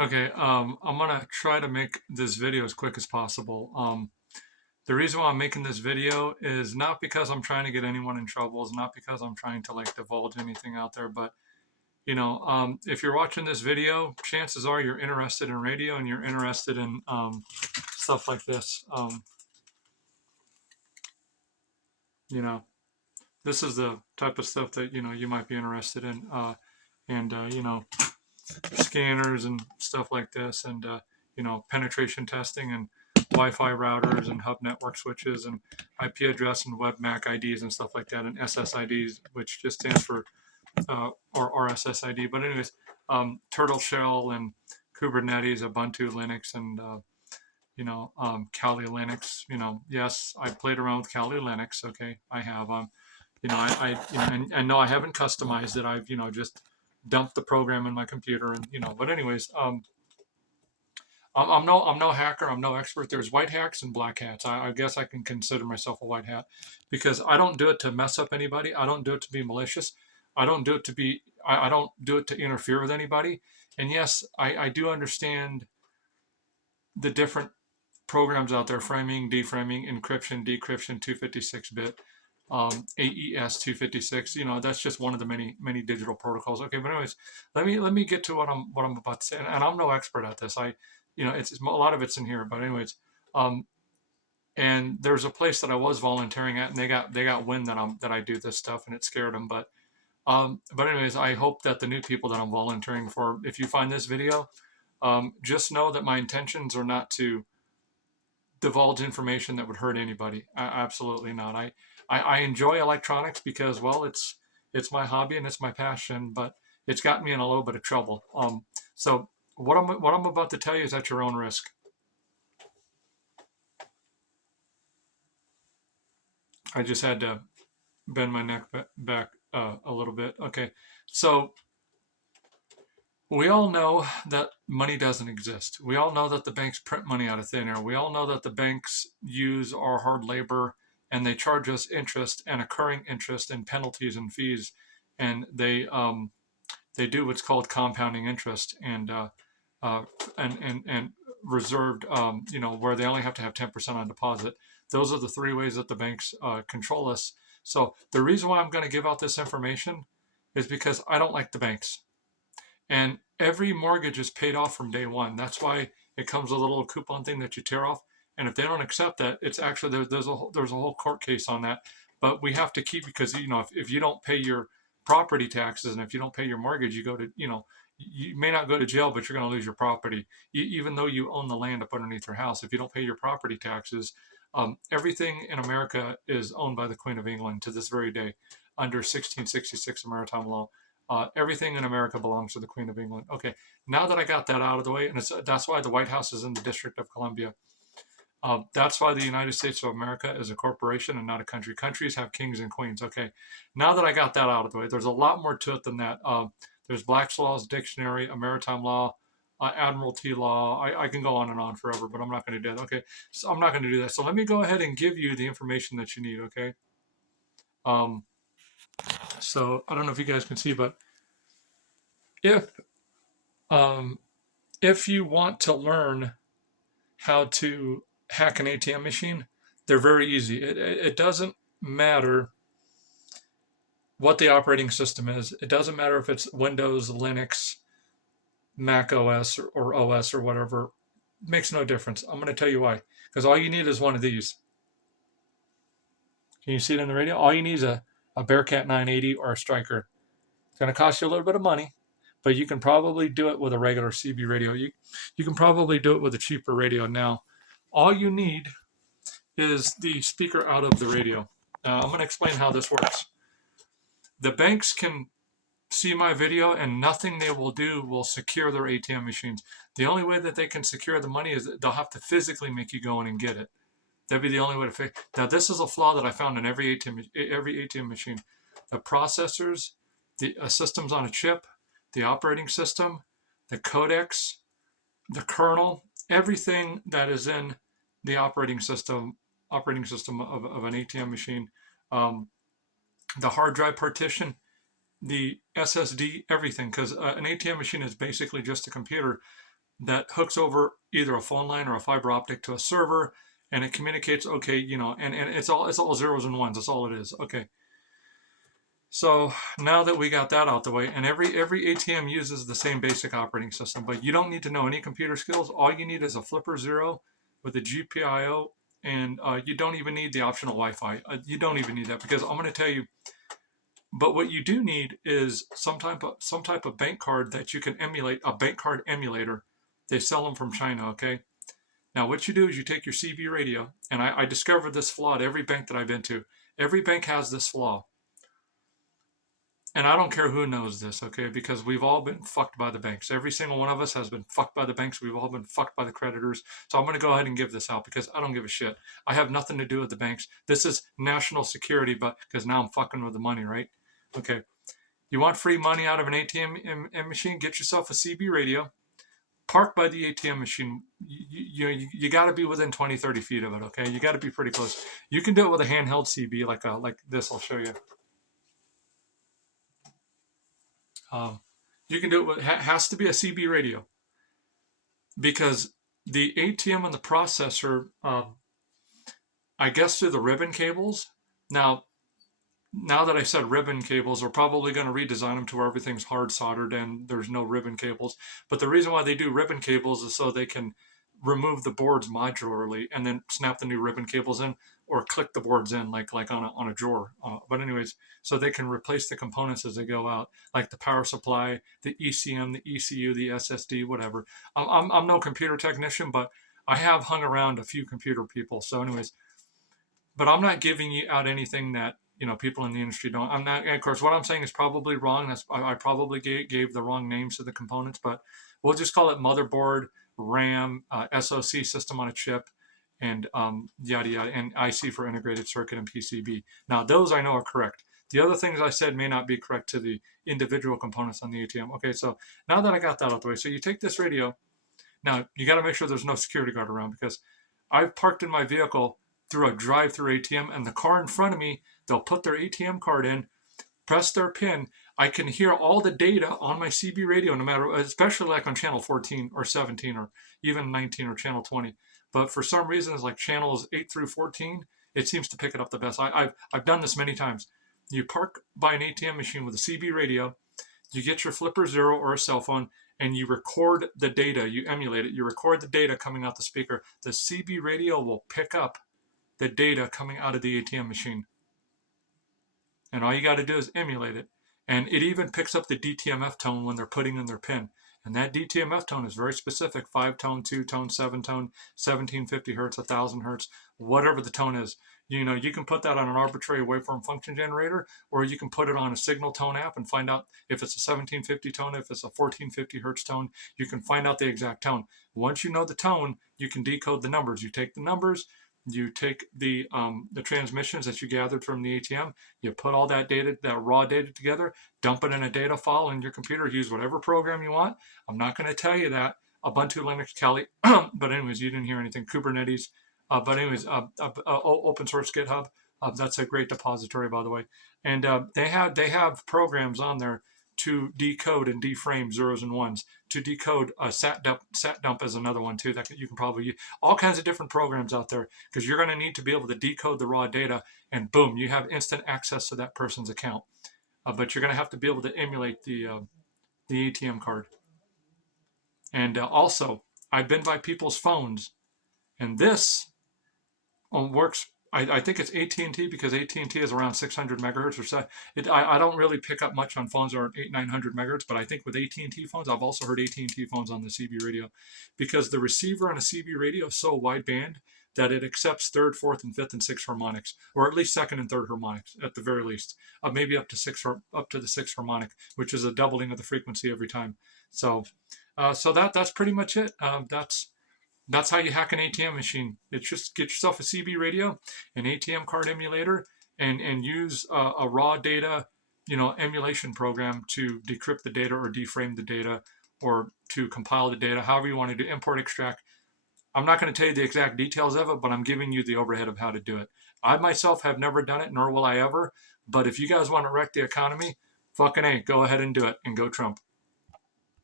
Okay, I'm gonna try to make this video as quick as possible. The reason why I'm making this video is not because I'm trying to get anyone in trouble. It's not because I'm trying to like divulge anything out there. But if you're watching this video, chances are you're interested in radio and you're interested in stuff like this. You know, this is the type of stuff that you might be interested in, and scanners and stuff like this, and penetration testing and Wi-Fi routers and hub network switches and IP address and web MAC IDs and stuff like that, and SSIDs, which just stands for or RSSID. But anyways, Turtle Shell and Kubernetes, Ubuntu Linux, and Kali Linux. Yes, I played around with Kali Linux. Okay, I have. And no, I haven't customized it. I've just dumped the program in my computer, and But anyways, I'm no hacker. I'm no expert. There's white hats and black hats. I guess I can consider myself a white hat because I don't do it to mess up anybody. I don't do it to be malicious. I don't do it to be. I don't do it to interfere with anybody. And yes, I do understand the different programs out there: framing, deframing, encryption, decryption, 256-bit, AES 256. That's just one of the many digital protocols. Okay, but anyways, let me get to what I'm about to say. And I'm no expert at this. It's a lot of it's in here. But anyways, um, and there's a place that I was volunteering at, and they got wind that I do this stuff, and it scared them. But anyways, I hope that the new people that I'm volunteering for, if you find this video, just know that my intentions are not to divulge information that would hurt anybody. Absolutely not. I enjoy electronics because, well, it's my hobby and it's my passion, but it's got me in a little bit of trouble. So what I'm about to tell you is at your own risk. I just had to bend my neck back a little bit. Okay, so we all know that money doesn't exist. We all know that the banks print money out of thin air. We all know that the banks use our hard labor and they charge us interest and accruing interest and penalties and fees, and they do what's called compounding interest uh, and reserved, where they only have to have 10% on deposit. Those are the three ways that the banks control us. So the reason why I'm going to give out this information is because I don't like the banks. And every mortgage is paid off from day one. That's why it comes with a little coupon thing that you tear off. And if they don't accept that, it's actually there's a whole court case on that. But we have to keep, because if you don't pay your property taxes and if you don't pay your mortgage, you may not go to jail, but you're going to lose your property, even though you own the land up underneath your house. If you don't pay your property taxes, everything in America is owned by the Queen of England to this very day, under 1666 maritime law. Everything in America belongs to the Queen of England. Okay, now that I got that out of the way, and that's why the White House is in the District of Columbia. That's why the United States of America is a corporation and not a country. Countries have kings and queens. Okay, now that I got that out of the way, there's a lot more to it than that. There's Black's Law's Dictionary, a maritime law, admiralty law. I can go on and on forever, but I'm not going to do that. Okay, so I'm not going to do that. So let me go ahead and give you the information that you need. Okay. Um, so I don't know if you guys can see, but if um, if you want to learn how to hack an ATM machine, they're very easy. It doesn't matter what the operating system is. It doesn't matter if it's Windows, Linux, Mac OS, or OS or whatever. It makes no difference. I'm going to tell you why. Because all you need is one of these. Can you see it in the radio? All you need is a Bearcat 980 or a Striker. It's going to cost you a little bit of money, but you can probably do it with a regular CB radio. You can probably do it with a cheaper radio now. All you need is the speaker out of the radio. I'm going to explain how this works. The banks can see my video, and nothing they will do will secure their ATM machines. The only way that they can secure the money is that they'll have to physically make you go in and get it. That'd be the only way to fix. Now, this is a flaw that I found in every ATM machine. The processors, the systems on a chip, the operating system, the codecs, the kernel, everything that is in the operating system of an ATM machine, um, the hard drive partition, the SSD, everything, because an ATM machine is basically just a computer. that hooks over either a phone line or a fiber optic to a server, and it communicates. Okay, and it's all zeros and ones. That's all it is. Okay. So now that we got that out the way, and every ATM uses the same basic operating system, but you don't need to know any computer skills. All you need is a flipper zero with a GPIO, and you don't even need the optional Wi-Fi. You don't even need that, because I'm going to tell you. But what you do need is some type of bank card that you can emulate, a bank card emulator. They sell them from China. Okay. Now what you do is you take your CB radio, and I discovered this flaw at every bank that I've been to. Every bank has this flaw. And I don't care who knows this, okay? Because we've all been fucked by the banks. Every single one of us has been fucked by the banks. We've all been fucked by the creditors. So I'm going to go ahead and give this out, because I don't give a shit. I have nothing to do with the banks. This is national security, but because now I'm fucking with the money, right? Okay. You want free money out of an ATM machine? Get yourself a CB radio. Park by the ATM machine. You got to be within 20, 30 feet of it, okay? You got to be pretty close. You can do it with a handheld CB like this. I'll show you. Um, you can do it with, has to be a CB radio, because the ATM and the processor, I guess through the ribbon cables. Now that I said ribbon cables, we're probably going to redesign them to where everything's hard soldered and there's no ribbon cables. But the reason why they do ribbon cables is so they can remove the boards modularly and then snap the new ribbon cables in, or click the boards in like on a drawer. But anyways, so they can replace the components as they go out, like the power supply, the ECM, the ECU, the SSD, whatever. I'm no computer technician, but I have hung around a few computer people. So anyways, but I'm not giving you out anything that people in the industry don't. I'm not. And of course, what I'm saying is probably wrong. I probably gave the wrong names to the components, but we'll just call it motherboard, RAM, SoC, system on a chip, and yada yada, and IC for integrated circuit, and PCB. Now those I know are correct. The other things I said may not be correct to the individual components on the ATM. Okay, so now that I got that out the way, so you take this radio. Now you got to make sure there's no security guard around, because I've parked in my vehicle through a drive-through ATM, and the car in front of me, they'll put their ATM card in, press their pin. I can hear all the data on my CB radio, no matter, especially like on channel 14 or 17 or even 19 or channel 20. But for some reason, it's like channels 8 through 14, it seems to pick it up the best. I've done this many times. You park by an ATM machine with a CB radio, you get your flipper zero or a cell phone, and you record the data. You emulate it. You record the data coming out the speaker. The CB radio will pick up the data coming out of the ATM machine. And all you got to do is emulate it. And it even picks up the DTMF tone when they're putting in their pin. And that DTMF tone is very specific: 5-tone, 2-tone, 7-tone, 1750 hertz, 1000 hertz, whatever the tone is. You can put that on an arbitrary waveform function generator, or you can put it on a signal tone app and find out if it's a 1750 tone, if it's a 1450 hertz tone. You can find out the exact tone. Once you know the tone, you can decode the numbers. You take the numbers, you take the transmissions that you gathered from the ATM, you put all that data, that raw data together, dump it in a data file in your computer, use whatever program you want. I'm not going to tell you that. Ubuntu, Linux, Kali, but anyways, you didn't hear anything. Kubernetes, but anyways, open source GitHub. That's a great depository, by the way. And they have programs on there to decode and deframe zeros and ones. To decode sat dump is another one too that you can probably use. All kinds of different programs out there, because you're going to need to be able to decode the raw data, and boom, you have instant access to that person's account. But you're going to have to be able to emulate the ATM card. And also, I've been by people's phones, and this works. I think it's AT&T, because AT&T is around 600 megahertz or so. I don't really pick up much on phones that are 900 megahertz, but I think with AT&T phones, I've also heard AT&T phones on the CB radio, because the receiver on a CB radio is so wideband that it accepts third, fourth, and fifth and sixth harmonics, or at least second and third harmonics at the very least, maybe up to the sixth harmonic, which is a doubling of the frequency every time. So that's pretty much it. That's how you hack an ATM machine. It's just get yourself a CB radio, an ATM card emulator, and use a raw data, emulation program to decrypt the data or deframe the data, or to compile the data, however you want to do, import, extract. I'm not going to tell you the exact details of it, but I'm giving you the overhead of how to do it. I myself have never done it, nor will I ever. But if you guys want to wreck the economy, fucking A, go ahead and do it, and go Trump.